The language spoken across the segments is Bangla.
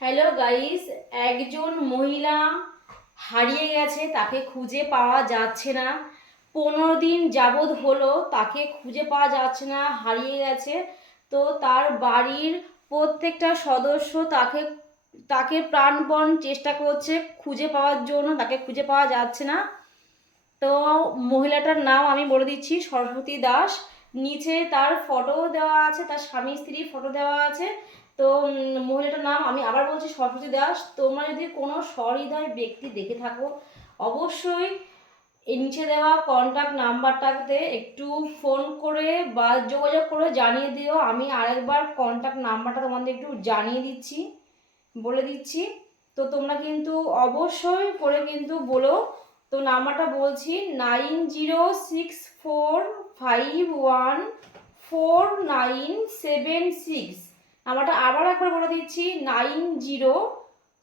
হ্যালো গাইস একজন মহিলা হারিয়ে গেছে, তাকে খুঁজে পাওয়া যাচ্ছে না। পনেরো দিন যাবৎ হলো, তাকে খুঁজে পাওয়া যাচ্ছে না, হারিয়ে গেছে। তো তার বাড়ির প্রত্যেকটা সদস্য তাকে তাকে প্রাণপণ চেষ্টা করছে খুঁজে পাওয়ার জন্য, তাকে খুঁজে পাওয়া যাচ্ছে না। তো মহিলাটার নাম আমি বলে দিচ্ছি, সরস্বতী দাস। নিচে তার ফটো দেওয়া আছে, তার স্বামী স্ত্রী ফটো দেওয়া আছে। তো মহিলাটার নাম আমি আবার বলছি সরস্বতী দাস। তোমরা যদি কোনো সহৃদয় ব্যক্তি দেখে থাকো, অবশ্যই এই নিচে দেওয়া কন্ট্যাক্ট নাম্বারটাতে একটু ফোন করে বা যোগাযোগ করে জানিয়ে দিও। আমি আরেকবার কন্ট্যাক্ট নাম্বারটা তোমাদের একটু জানিয়ে দিচ্ছি, বলে দিচ্ছি। তো তোমরা কিন্তু অবশ্যই করে কিন্তু বলো। তো নাম্বারটা বলছি nine zero six four five one four nine seven six নাম্বারটা আবার একবার বলে দিচ্ছি, nine zero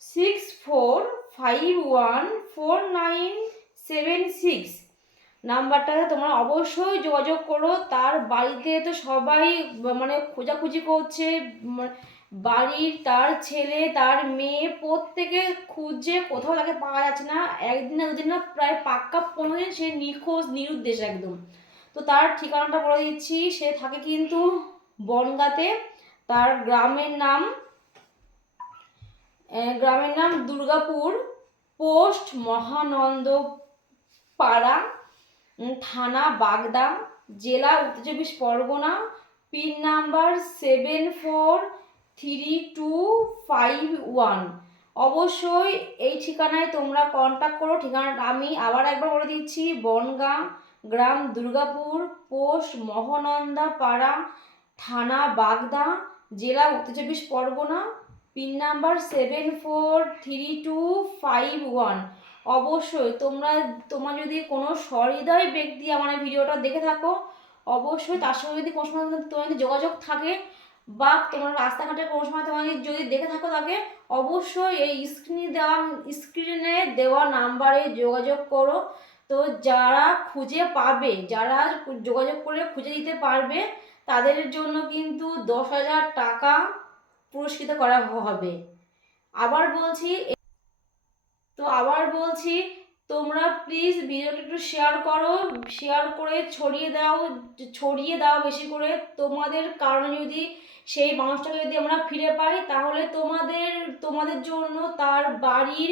six four five one four nine seven six. নাম্বারটাতে তোমরা অবশ্যই যোগাযোগ করো, তার বাড়িতে তো সবাই মানে খোঁজাখুঁজি করছে বাড়ির তার ছেলে, তার মেয়ে প্রত্যেকে খুঁজছে, কোথাও তাকে পাওয়া যাচ্ছে না। একদিন না দুদিন না প্রায় পাক্কা পনেরো দিন সে নিখোঁজ, নিরুদ্দেশ একদম। তো তার ঠিকানাটা বলে দিচ্ছি, সে থাকে কিন্তু বনগাতে। তার গ্রামের নাম গ্রামের নাম দুর্গাপুর, পোস্ট মহানন্দ পাড়া থানা বাগদা জেলা Uttar Chabbish Pargana, pin number seven four three two five one. অবশ্যই এই ঠিকানায় তোমরা কন্ট্যাক্ট করো। ঠিকানাটা আমি আবার একবার বলে দিচ্ছি, বনগাঁ গ্রাম দুর্গাপুর, পোস্ট মহানন্দা পাড়া থানা বাগদা। জেলা Uttar Chabbish Pargana, pin number seven four three two five one. অবশ্যই তোমরা, তোমার যদি কোনো সহৃদয় ব্যক্তি আমার ভিডিওটা দেখে থাকো, অবশ্যই তার সঙ্গে যদি কোনো সময় যদি যোগাযোগ থাকে বা তোমার রাস্তাঘাটে কোনো সময় তোমাকে যদি দেখে থাকো তাকে, অবশ্যই এই স্ক্রিনে দেওয়া স্ক্রিনে দেওয়া নাম্বারে যোগাযোগ করো। তো যারা খুঁজে পাবে, যারা যোগাযোগ করে খুঁজে দিতে পারবে তাদের জন্য কিন্তু দশ হাজার টাকা পুরস্কৃত করা হবে। আবার বলছি, তো আবার বলছি, তোমরা প্লিজ ভিডিওটা একটু শেয়ার করো শেয়ার করে ছড়িয়ে দাও ছড়িয়ে দাও বেশি করে। তোমাদের কারণে যদি সেই মানুষটাকে যদি আমরা ফিরে পাই, তাহলে তোমাদের তোমাদের জন্য তার বাড়ির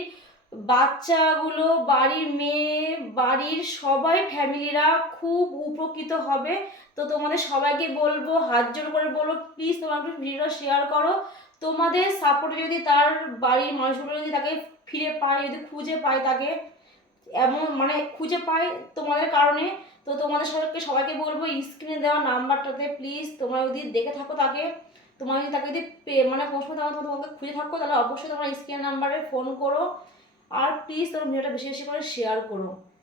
বাচ্চাগুলো, বাড়ির মেয়ে বাড়ির সবাই ফ্যামিলিরা খুব উপকৃত হবে। তো তোমাদের সবাইকে বলব, হাত জোর করে বলব প্লিজ তোমার একটু ভিডিওটা শেয়ার করো। তোমাদের সাপোর্টে যদি তার বাড়ির মানুষগুলো যদি তাকে ফিরে পায়, যদি খুঁজে পায় তাকে, এমন মানে খুঁজে পায় তোমাদের কারণে, তো তোমাদের সবাইকে সবাইকে বলব স্ক্রিনে দেওয়া নাম্বারটাতে প্লিজ তোমরা যদি দেখে থাকো তাকে, তোমার যদি তাকে যদি পে- মানে প্রশ্ন তোমার তোমাকে খুঁজে থাকো, তাহলে অবশ্যই তোমার স্ক্রিন নাম্বারে ফোন করো। আর প্লিজ তোমার ভিডিওটা বেশি বেশি করে শেয়ার করো।